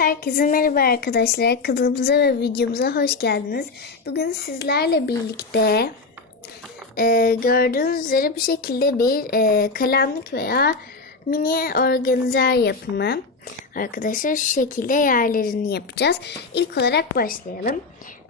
Herkese merhaba arkadaşlar. Kanalımıza ve videomuza hoş geldiniz. Bugün sizlerle birlikte e, gördüğünüz üzere bu şekilde bir e, kalemlik veya mini organizer yapımı. Arkadaşlar şu şekilde yerlerini yapacağız. İlk olarak başlayalım.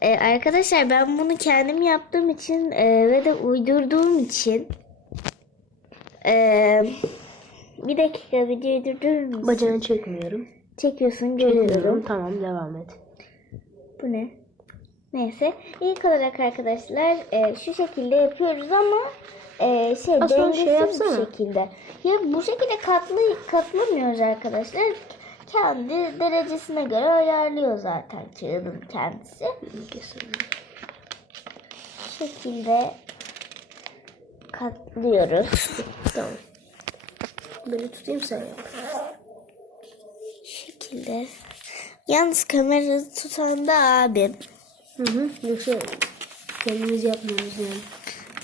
E, arkadaşlar ben bunu kendim yaptığım için e, ve de uydurduğum için e, bir dakika videoyu durdurur musun? Bacağını çekmiyorum. Çekiyorsun görüyorum. Çekiyorum. Tamam devam et. Bu ne? Neyse. İlk olarak arkadaşlar e, şu şekilde yapıyoruz ama e, şey Aslında dengesiz şey yapsana. bir şekilde. Ya bu şekilde katlı katlamıyoruz arkadaşlar. Kendi derecesine göre ayarlıyor zaten kağıdın kendisi. Şu şekilde katlıyoruz. Tamam. Böyle tutayım sen yap. Şekilde. Yalnız kamerayı tutan da abim. Hı hı. Yoksa kendimiz yapmıyoruz yani.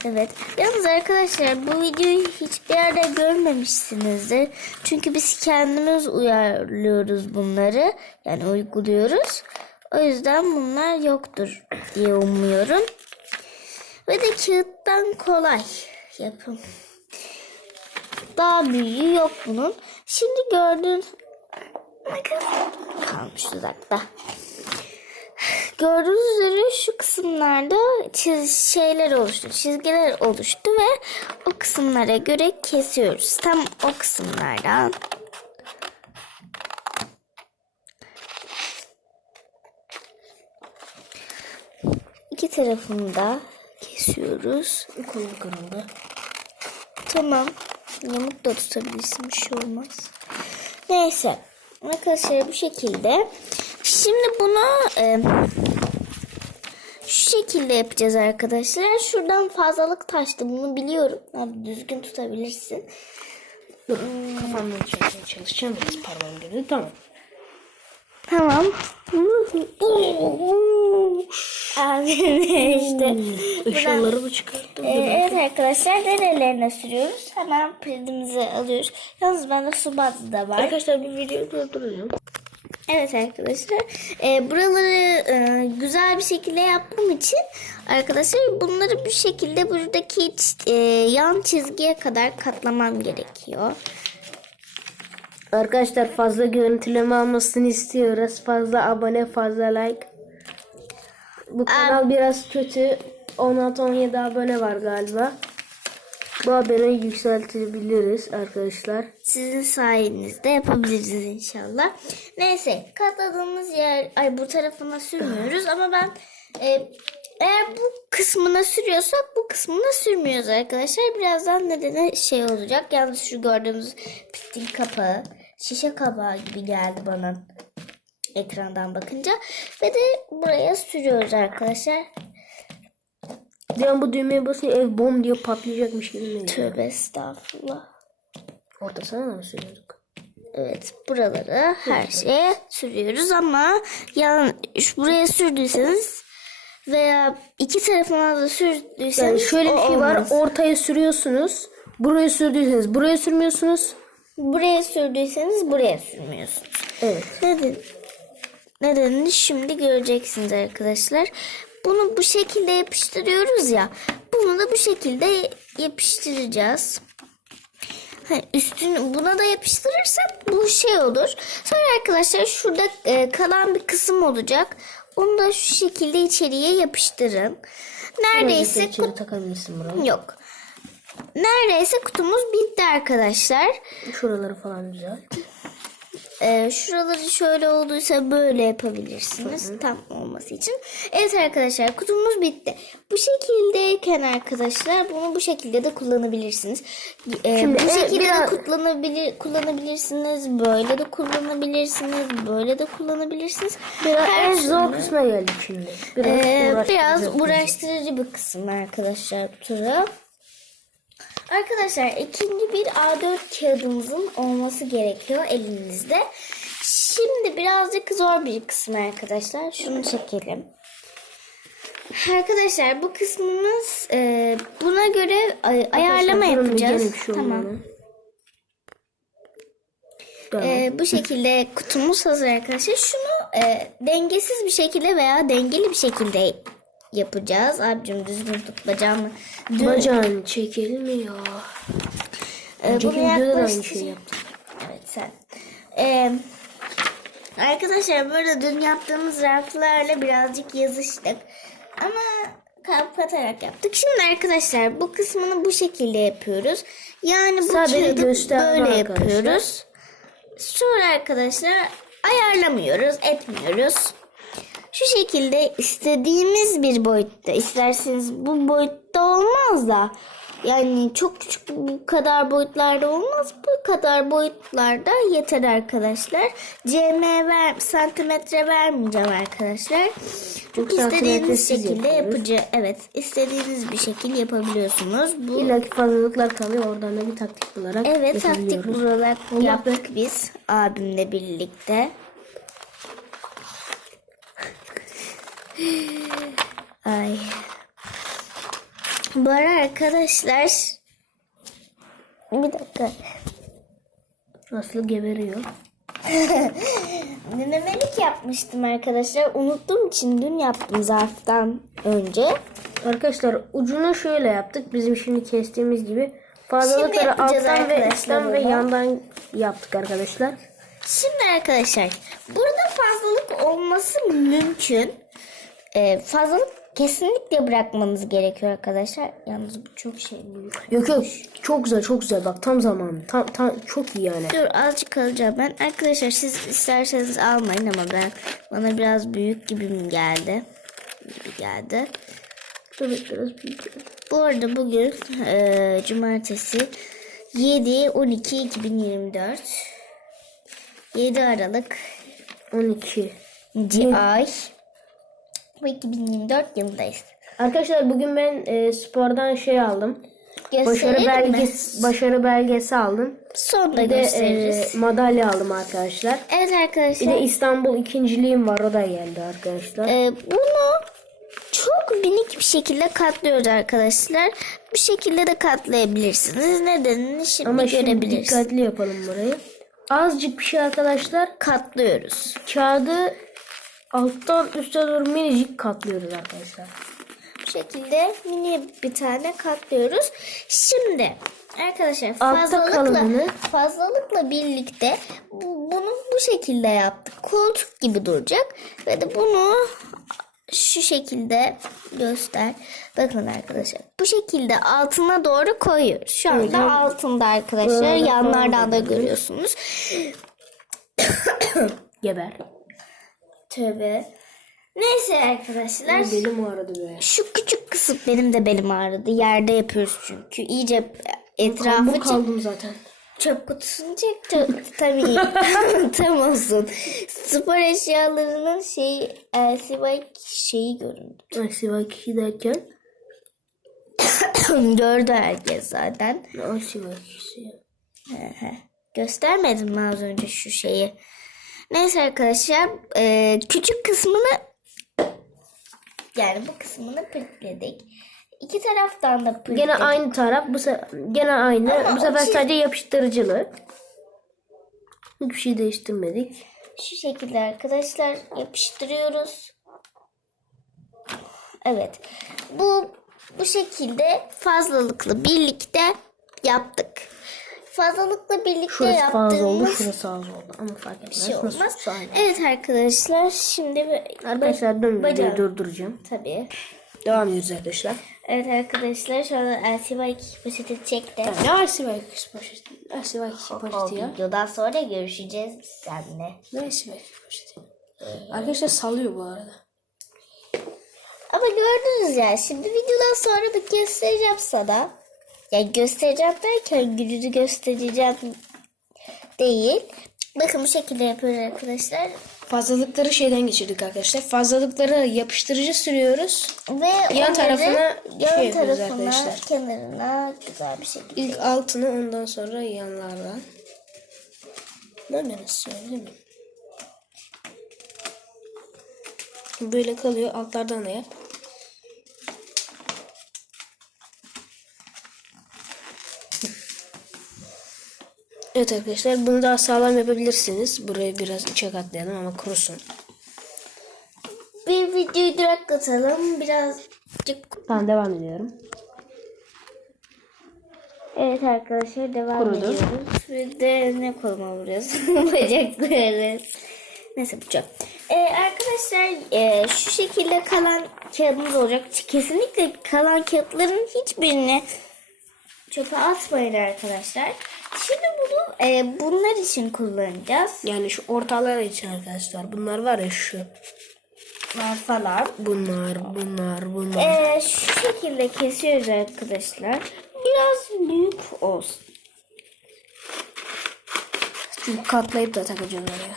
Evet. Yalnız arkadaşlar bu videoyu hiçbir yerde görmemişsinizdir. Çünkü biz kendimiz uyarlıyoruz bunları. Yani uyguluyoruz. O yüzden bunlar yoktur diye umuyorum. Ve de kağıttan kolay yapım. Daha büyüğü yok bunun. Şimdi gördüğünüz Bakın kalmış dudakta. Gördüğünüz üzere şu kısımlarda çiz şeyler oluştu, çizgiler oluştu ve o kısımlara göre kesiyoruz. Tam o kısımlardan. İki tarafını da kesiyoruz. Kolum kırıldı. Tamam. Yamuk da tutabilirsin. Bir şey olmaz. Neyse. Arkadaşlar bu şekilde. Şimdi bunu e, şu şekilde yapacağız arkadaşlar. Şuradan fazlalık taştı. Bunu biliyorum. Abi düzgün tutabilirsin. Dur. Kafamdan çalışacağım. Biraz parmağım girdi. Tamam. Tamam. Abi işte. Eşyaları mı çıkarttım? Evet arkadaşlar nerelerine sürüyoruz? Hemen pridimizi alıyoruz. Yalnız bende su bazı da var. Arkadaşlar bir videoyu durduracağım. Evet arkadaşlar. e, buraları e, güzel bir şekilde yaptığım için arkadaşlar bunları bu şekilde buradaki e, yan çizgiye kadar katlamam gerekiyor. Arkadaşlar fazla görüntüleme almasını istiyoruz. Fazla abone, fazla like. Bu kanal biraz kötü. 16-17 abone var galiba. Bu aboneyi yükseltebiliriz arkadaşlar. Sizin sayenizde yapabiliriz inşallah. Neyse katladığımız yer ay bu tarafına sürmüyoruz ama ben e, eğer bu kısmına sürüyorsak bu kısmına sürmüyoruz arkadaşlar. Birazdan nedeni şey olacak. Yalnız şu gördüğümüz pistil kapağı şişe kapağı gibi geldi bana ekrandan bakınca. Ve de buraya sürüyoruz arkadaşlar. Diyan bu düğmeye basınca ev bom diye patlayacakmış gibi mi? Tövbe estağfurullah. Ortasına da mı sürüyorduk? Evet buraları her şeye sürüyoruz ama yan buraya sürdüyseniz veya iki tarafına da sürdüyseniz Yani şöyle bir şey var. olmaz. Ortaya sürüyorsunuz. Buraya sürdüyseniz buraya sürmüyorsunuz. Buraya sürdüyseniz buraya sürmüyorsunuz. Evet. Neden? Nedenini şimdi göreceksiniz arkadaşlar. Bunu bu şekilde yapıştırıyoruz ya. Bunu da bu şekilde yapıştıracağız. Ha, üstünü buna da yapıştırırsak bu şey olur. Sonra arkadaşlar şurada e, kalan bir kısım olacak. Onu da şu şekilde içeriye yapıştırın. Neredeyse içeri takabilirsin burayı. yok. Neredeyse kutumuz bitti arkadaşlar. Şuraları falan güzel. Ee, şuraları şöyle olduysa böyle yapabilirsiniz. Tam olması için. Evet arkadaşlar kutumuz bitti. Bu şekildeyken arkadaşlar bunu bu şekilde de kullanabilirsiniz. Ee, Şimdi, bu evet, şekilde biraz- de kullanabilir, kullanabilirsiniz. Böyle de kullanabilirsiniz. Böyle de kullanabilirsiniz. Biraz Her en zor kısma geldik şimdi. Biraz Ee, uğraştıracak biraz uğraştırıcı bir kısım arkadaşlar bu. Arkadaşlar ikinci bir A4 kağıdımızın olması gerekiyor elinizde. Şimdi birazcık zor bir kısmı arkadaşlar. Şunu çekelim. Arkadaşlar bu kısmımız e, buna göre ay- ayarlama yapacağız. şey. Tamam. Ee, bu şekilde kutumuz hazır arkadaşlar. Şunu e, dengesiz bir şekilde veya dengeli bir şekilde yapacağız. Abicim düzgün tut bacağını. Dün, Bacağın çekilmiyor. e, Önceki bunu videoda da aynı şeyi yaptık. Evet sen. Ee, arkadaşlar burada dün yaptığımız raflarla birazcık yazıştık. Ama kapatarak yaptık. Şimdi arkadaşlar bu kısmını bu şekilde yapıyoruz. Yani bu gösterme böyle arkadaşlar. yapıyoruz. Sonra arkadaşlar ayarlamıyoruz, etmiyoruz. Şu şekilde istediğimiz bir boyutta, isterseniz bu boyutta olmaz da yani çok küçük bu kadar boyutlarda olmaz. Bu kadar boyutlarda yeter arkadaşlar. cm ver, santimetre vermeyeceğim arkadaşlar. Çünkü istediğiniz şekilde yapıcı evet istediğiniz bir şekil yapabiliyorsunuz. Bu İlla ki fazlalıklar kalıyor. Oradan da bir taktik bularak Evet taktik Onu yaptık biz abimle birlikte. Ay. Bu ara arkadaşlar bir dakika. Aslı geberiyor. Denemelik yapmıştım arkadaşlar. Unuttuğum için dün yaptım zarftan önce. Arkadaşlar ucunu şöyle yaptık. Bizim şimdi kestiğimiz gibi. Fazlalıkları alttan ve üstten ve yandan yaptık arkadaşlar. Şimdi arkadaşlar burada fazlalık olması mümkün. Ee, fazlalık kesinlikle bırakmanız gerekiyor arkadaşlar. Yalnız bu çok şey büyük. Yok yok çok güzel çok güzel bak tam zamanı. Tam, tam çok iyi yani. Dur azıcık alacağım ben. Arkadaşlar siz isterseniz almayın ama ben bana biraz büyük gibi mi geldi? Gibi geldi. Evet biraz büyük. Bu arada bugün eee, cumartesi 7 12 2024 7 Aralık 12. ay ve 2024 yılındayız. Arkadaşlar bugün ben e, spordan şey aldım. Başarı Gösterelim mi? belgesi başarı belgesi aldım. Sonra Bir de gösteririz. e, madalya aldım arkadaşlar. evet Bir arkadaşlar. de İstanbul ikinciliğim var o da geldi arkadaşlar. Ee, bunu çok minik bir şekilde katlıyoruz arkadaşlar. Bu şekilde de katlayabilirsiniz. Nedenini şimdi Ama şimdi görebilirsiniz. dikkatli yapalım burayı. Azıcık bir şey arkadaşlar. Katlıyoruz. Kağıdı alttan üste doğru minicik katlıyoruz arkadaşlar. Bu şekilde mini bir tane katlıyoruz. Şimdi arkadaşlar Altta fazlalıkla kalanını- fazlalıkla birlikte bu- bunu bu şekilde yaptık. Koltuk gibi duracak ve de bunu şu şekilde göster. Bakın arkadaşlar. Bu şekilde altına doğru koyuyoruz. Şu anda altında arkadaşlar. Böyle Yanlardan da görüyorsunuz. Geber. Tövbe. Neyse arkadaşlar. Belim ağrıdı be. Şu küçük kısım benim de belim ağrıdı. Yerde yapıyoruz çünkü. İyice etrafı Bu kaldım zaten. çöp kutusunu çek. Çöp, tabii tam olsun. Spor eşyalarının şeyi LCY şeyi göründü. Asiva kişi derken. Gördü herkes zaten. Asiva kişi. Göstermedim mi az önce şu şeyi? Neyse arkadaşlar e, küçük kısmını yani bu kısmını pırtladık. İki taraftan da pırtladık. Gene aynı taraf. Bu sefer gene aynı. Ama bu sefer şey- sadece yapıştırıcılı. Hiçbir şey değiştirmedik. Şu şekilde arkadaşlar yapıştırıyoruz. Evet. Bu bu şekilde fazlalıklı birlikte yaptık. Fazlalıkla birlikte Şurası fazla oldu, yaptığımız şurası az oldu. Ama fark etmez. bir şey olmaz. Evet arkadaşlar şimdi Arkadaşlar dön videoyu durduracağım. tabii. Devam ediyoruz arkadaşlar. Evet arkadaşlar şu anda LCY poşeti çekti. Ne kişi poşeti? O poşeti ya. videodan sonra görüşeceğiz biz seninle. Ne kişi poşeti? Arkadaşlar sallıyor bu arada. Ama gördünüz ya şimdi videodan sonra da göstereceğim sana. Yani göstereceğim derken gününü göstereceğim değil. Bakın bu şekilde yapıyoruz arkadaşlar. Fazlalıkları şeyden geçirdik arkadaşlar. Fazlalıkları yapıştırıcı sürüyoruz. Ve Yan tarafına yan şey yapıyoruz tarafına, arkadaşlar. kenarına güzel bir şekilde. İlk altını ondan sonra yanlardan. Ben nasıl söyleyeyim mi? Böyle kalıyor. Altlardan da yap. Evet arkadaşlar bunu daha sağlam yapabilirsiniz. Burayı biraz içe katlayalım ama kurusun. Bir videoyu duraklatalım. Birazcık Tamam devam ediyorum. Evet arkadaşlar devam Kurudu. ediyoruz. Bir de ne koluma vuruyoruz? Bacakları. Neyse bu çok. Ee, arkadaşlar e, şu şekilde kalan kağıdımız olacak. Kesinlikle kalan kağıtların hiçbirini çöpe atmayın arkadaşlar. Şimdi bunu e, bunlar için kullanacağız. Yani şu ortalar için arkadaşlar. Bunlar var ya şu. Bunlar falan. Bunlar, bunlar, bunlar. Ee, şu şekilde kesiyoruz arkadaşlar. Biraz büyük olsun. Çünkü katlayıp da takacağım oraya.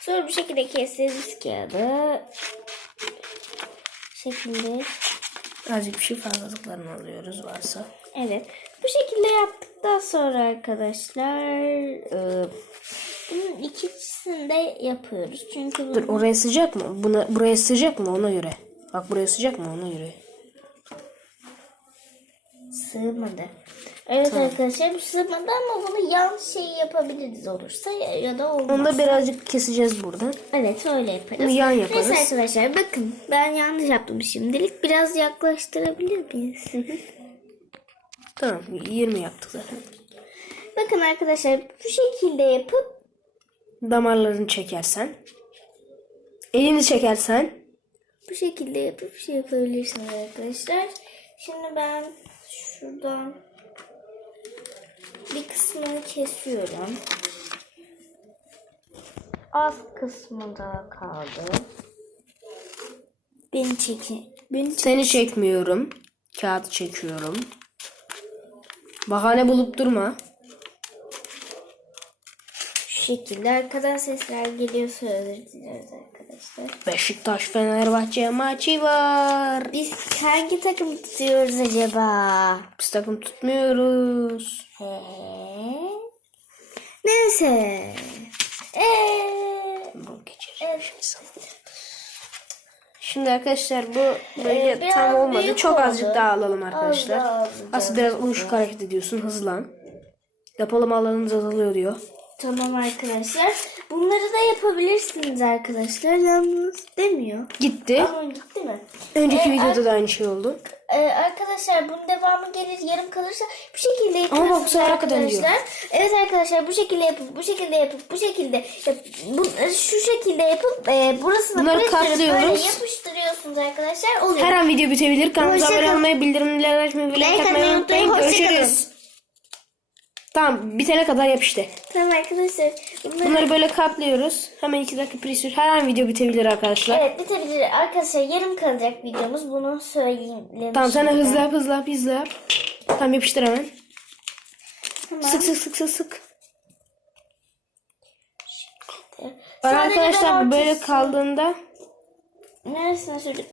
Sonra bu şekilde keseriz kağıdı. Şekilde. Azıcık bir şey fazlalıklarını alıyoruz varsa. Evet. Bu şekilde yaptıktan sonra arkadaşlar e, bunun ikincisini de yapıyoruz. Çünkü bu Dur oraya sıcak mı? Buna, buraya sıcak mı ona göre? Bak buraya sıcak mı ona göre? sığmadı. Evet arkadaşlar bu sığmadı ama bunu yan şey yapabiliriz olursa ya, ya da olmaz. Onu da birazcık keseceğiz buradan. Evet öyle yaparız. Bunu yan yaparız. Neyse arkadaşlar bakın ben yanlış yaptım şimdilik. Biraz yaklaştırabilir miyiz? Tamam 20 yaptık zaten. bakın arkadaşlar bu şekilde yapıp Damarlarını çekersen. Elini çekersen. bu şekilde yapıp şey yapabilirsiniz arkadaşlar. Şimdi ben şuradan kısmını kesiyorum. Az kısmı da kaldı. Beni çekin. Beni çek- Seni çekmiyorum. Kağıt çekiyorum. Bahane bulup durma. Şekilde arkadan sesler geliyorsa özür dileriz arkadaşlar. Beşiktaş Fenerbahçe maçı var. Biz hangi takım tutuyoruz acaba? Biz takım tutmuyoruz. He? Neyse. Eee. Bu geçer. Evet. Şimdi arkadaşlar bu böyle Ee, tam olmadı. Çok oldu. azıck daha alalım arkadaşlar. Az. Aslında biraz uyuşuk hareket ediyorsun. Hızlan. Depolama alanınız azalıyor diyor. Tamam arkadaşlar. Bunları da yapabilirsiniz arkadaşlar. Yalnız demiyor. Gitti. Ama gitti mi? Önceki Ee, videoda da aynı şey oldu. Ee, arkadaşlar bunun devamı gelir yarım kalırsa bu şekilde Ama bak yapıyorsunuz sefer hakikaten arkadaşlar. Evet arkadaşlar bu şekilde yapıp bu şekilde yapıp bu şekilde yap, bu, şu şekilde yapıp e, burasını Bunları birleştirip katlıyoruz. böyle yapıştırıyorsunuz arkadaşlar. Oluyor. Her an video bitebilir. Kanalımıza Hoşça abone kalın. olmayı, bildirimleri açmayı, ve like Like atmayı atmayı unutmayın. unutmayın. Hoşça Görüşürüz. Tamam bitene kadar yap işte. Tamam arkadaşlar. Bunları... Bunları böyle katlıyoruz. Hemen iki dakika presür. Her an video bitebilir arkadaşlar. Evet bitebilir. Arkadaşlar yarım kalacak videomuz. Bunu söyleyeyim. Tamam sen hızlı yap hızlı yap hızlı yap. Tamam yapıştır hemen. Tamam. Sık sık sık sık sık. Arkadaşlar böyle kaldığında Neresine sürdük?